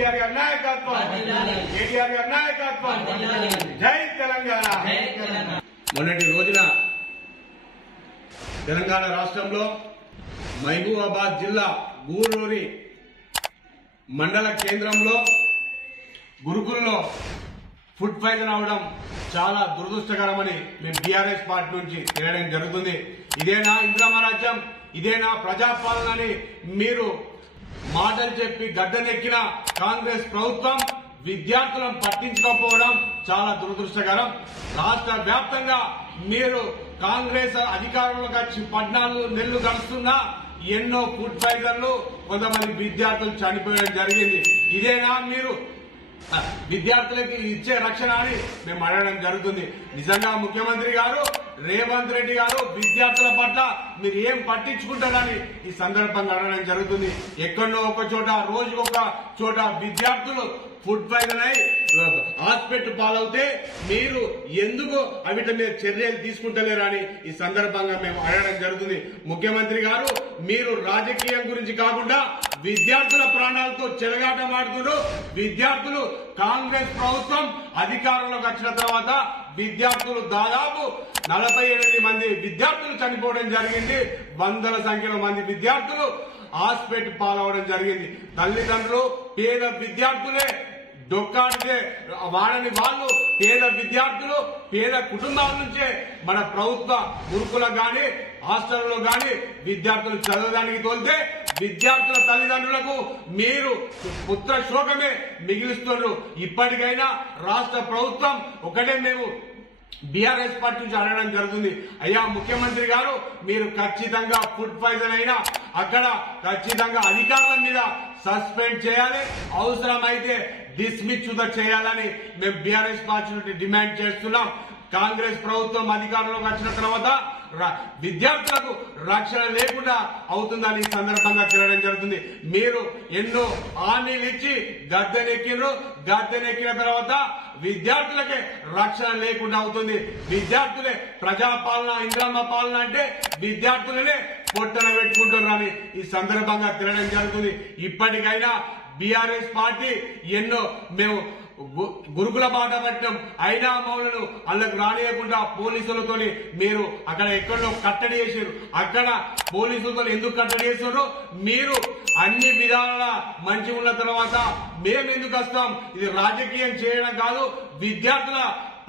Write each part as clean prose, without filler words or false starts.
కేటీఆర్ గారి నాయకత్వం, కేటీఆర్ గారి నాయకత్వం. జై తెలంగాణ. మొన్నటి రోజున తెలంగాణ రాష్ట్రంలో మహబూబాబాద్ జిల్లా గూడూరు మండల కేంద్రంలో గురుకుల్లో ఫుడ్ పాయిజన్ అవడం చాలా దురదృష్టకరమని మేము బీఆర్ఎస్ పార్టీ నుంచి తెలియడం జరుగుతుంది. ఇదేనా ఇందిరమ్మ రాజ్యం, ఇదేనా ప్రజాపాలన అని మీరు మాటలు చెప్పి గడ్డనెక్కిన కాంగ్రెస్ ప్రభుత్వం విద్యార్థులను పట్టించుకోకపోవడం చాలా దురదృష్టకరం. రాష్ట్ర వ్యాప్తంగా మీరు కాంగ్రెస్ అధికారంలోకి వచ్చి 14 నెలలు గడుస్తున్నా ఎన్నో ఫుడ్ పాయిజన్లు, కొంతమంది విద్యార్థులు చనిపోయడం జరిగింది. ఇదేనా మీరు విద్యార్థులకి ఇచ్చే రక్షణ అని మేము అడగడం జరుగుతుంది. నిజంగా ముఖ్యమంత్రి గారు రేవంత్ రెడ్డి గారు విద్యార్థుల పట్ల మీరు ఏం పట్టించుకుంటారని ఈ సందర్భంగా అడగడం జరుగుతుంది. ఎక్కడో ఒక చోట రోజుకొక చోట విద్యార్థులు ఫుడ్ పాయిజన్ అయి హాస్పిటల్ పాలవుతే మీరు ఎందుకు అవిటి మీద చర్యలు తీసుకుంటలేరని ఈ సందర్భంగా మేము అడగడం జరుగుతుంది. ముఖ్యమంత్రి గారు మీరు రాజకీయం గురించి కాకుండా విద్యార్థుల ప్రాణాలతో చెలగాటమాడుతున్నారు. విద్యార్థులు కాంగ్రెస్ ప్రభుత్వం అధికారంలోకి వచ్చిన తర్వాత విద్యార్థులు దాదాపు 48 మంది విద్యార్థులు చనిపోవడం జరిగింది. వందల సంఖ్యలో మంది విద్యార్థులు హాస్పిటల్ పాలవడం జరిగింది. తల్లిదండ్రులు పేద విద్యార్థులే డొక్కాడితే వాడని వాళ్ళు పేద విద్యార్థులు పేద కుటుంబాల నుంచే మన ప్రభుత్వ గురుకులకు గాని హాస్టల్లో గాని విద్యార్థులు చదవడానికి తోలితే విద్యార్థుల తల్లిదండ్రులకు మీరు పుత్ర శోకమే మిగిలిస్తున్నారు. ఇప్పటికైనా రాష్ట్ర ప్రభుత్వం ఒకటే మేము బీఆర్ఎస్ పార్టీ నుంచి అడగడం జరుగుతుంది. అయ్యా ముఖ్యమంత్రి గారు మీరు ఖచ్చితంగా ఫుడ్ పాయిజన్ అయినా అక్కడ ఖచ్చితంగా అధికారుల మీద సస్పెండ్ చేయాలి, అవసరమైతే డిస్మిస్ చేయాలని మేము బీఆర్ఎస్ పార్టీ నుండి డిమాండ్ చేస్తున్నాం. కాంగ్రెస్ ప్రభుత్వం అధికారంలోకి వచ్చిన తర్వాత విద్యార్థులకు రక్షణ లేకుండా అవుతుందని ఈ సందర్భంగా తెలియడం జరుగుతుంది. మీరు ఎన్నో హామీలు ఇచ్చి గద్దెనెక్కిన తర్వాత విద్యార్థులకే రక్షణ లేకుండా అవుతుంది. విద్యార్థులే ప్రజాపాలన ఇందిరమ్మ పాలన అంటే విద్యార్థులనే పొట్టన పెట్టుకుంటున్నారని ఈ సందర్భంగా తెలియడం జరుగుతుంది. ఇప్పటికైనా బీఆర్ఎస్ పార్టీ ఎన్నో మేము గురుకుల బాట పట్టడం అయినా మౌలను అందుకు రానియకుండా పోలీసులతో మీరు అక్కడ ఎక్కడో కట్టడి చేశారు. అక్కడ పోలీసులతో ఎందుకు కట్టడి చేశారు? మీరు అన్ని విధాల మంచి ఉన్న తర్వాత మేము ఎందుకు వస్తాం? ఇది రాజకీయం చేయడం కాదు, విద్యార్థుల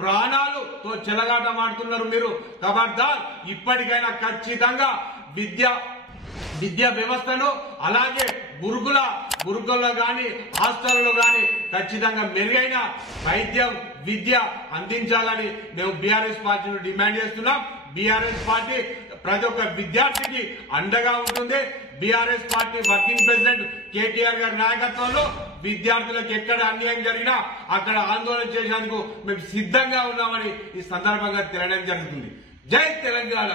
ప్రాణాలతో చెలగాటమాడుతున్నారు మీరు. ఖబర్దార్, ఇప్పటికైనా ఖచ్చితంగా విద్యా వ్యవస్థను అలాగే గురుకుల్లో గాని హాస్టల్లో గాని ఖచ్చితంగా మెరుగైన వైద్యం విద్య అందించాలని మేము బీఆర్ఎస్ పార్టీని డిమాండ్ చేస్తున్నాం. బీఆర్ఎస్ పార్టీ ప్రతి ఒక్క విద్యార్థికి అండగా ఉంటుంది. BRS party working president KTR గారి నాయకత్వంలో విద్యార్థులకు ఎక్కడ అన్యాయం జరిగినా అక్కడ ఆందోళన చేసేందుకు మేము సిద్ధంగా ఉన్నామని ఈ సందర్భంగా తెలియడం జరుగుతుంది. జై తెలంగాణ.